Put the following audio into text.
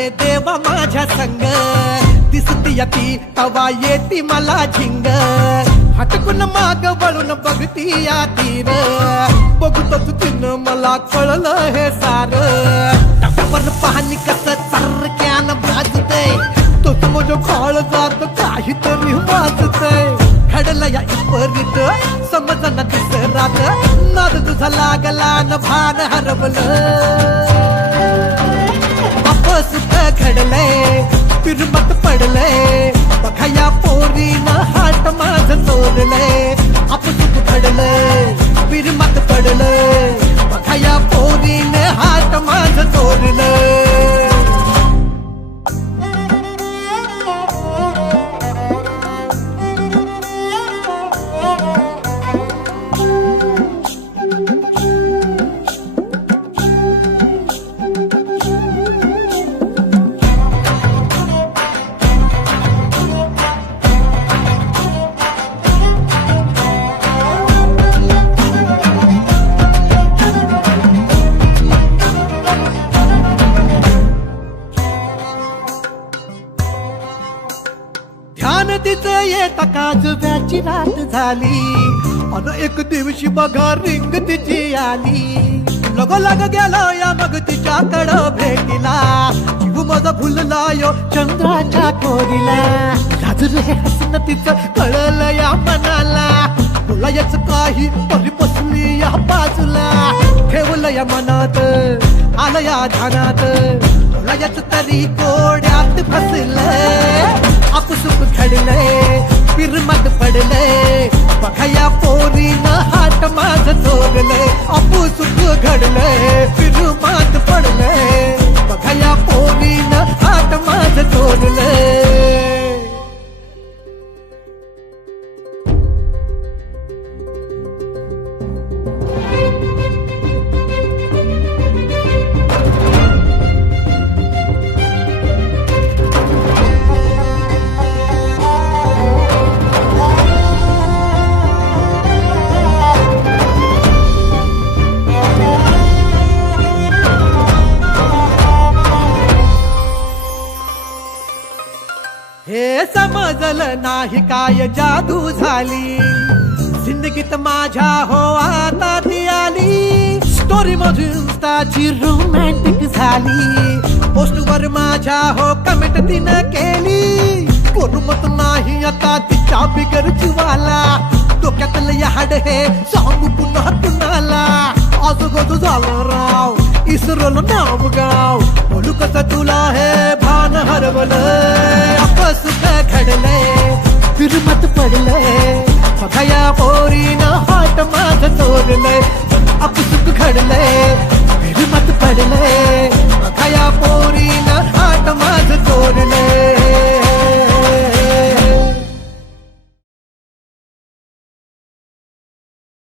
हे देवा माझ्या संग, दिसती ती तवा येती मला झिंग, हटकून माग वळून बघती या तीर, बघतोच तिनं मला कळलं हे सार, टप्पावर पाहणी कसं चरक्यान भाजतय, तो समोर खाळ जात काहीतरी वाजतय, घडलं या इपरीत समजना दिसरात, नाद तुझा लागला न भान हरवलं, आपसुत घडलंय फिरमत पडलंय, बघा या पोरीनं हात माझं चोरलंय, आपसुत घडलंय फिरमत पडलंय, बघा या पोरीनं हात माझं चोरलंय. ध्यान तिचं येता काजव्याची रात झाली, अन एक दिवशी बघा रिंग तिची आली, लग लग गेला या मग तिच्याकडं भेटीला, जीव माझा भुलला यो चंद्राच्या कोरीला, लाजर हे हसन तिचं कळलं या मनाला, बोलायच काही परी बसली या बाजूला, ठेवलं या मनात आलं या ध्यानात, बोलायच तरी कोड्यात फसलं, आपसुक घडलंय फिरमत पडलंय, बघा या पोरीनं हात माझं चोरलंय, आपसुक घडलंय फिरमत पडलंय, बघा या पोरीनं हात माझं चोरलंय. हे समजलं नाही काय जादू झाली, जिंदगीत माझ्या हो आता ती आली, स्टोरी मधून इंस्टाची रोमॅन्टिक झाली, पोस्टवर माझ्या हो कमेंट तिनं केली, कोणमत नाही आता तिच्या बिगर जीवाला, डोक्यातलं याड हे सांगू पुन्हा कुणाला, आजूबाजू झालं राव इसरलं नाव गाव, बोलू कसं तुला हे भान हरवलं, आपसुक घडलंय फिरमत पडलंय, बघा या पोरीनं हात माझं चोरलंय, आपसुक घडलंय फिरमत पडलंय, बघा या पोरीनं हात माझं चोरलंय.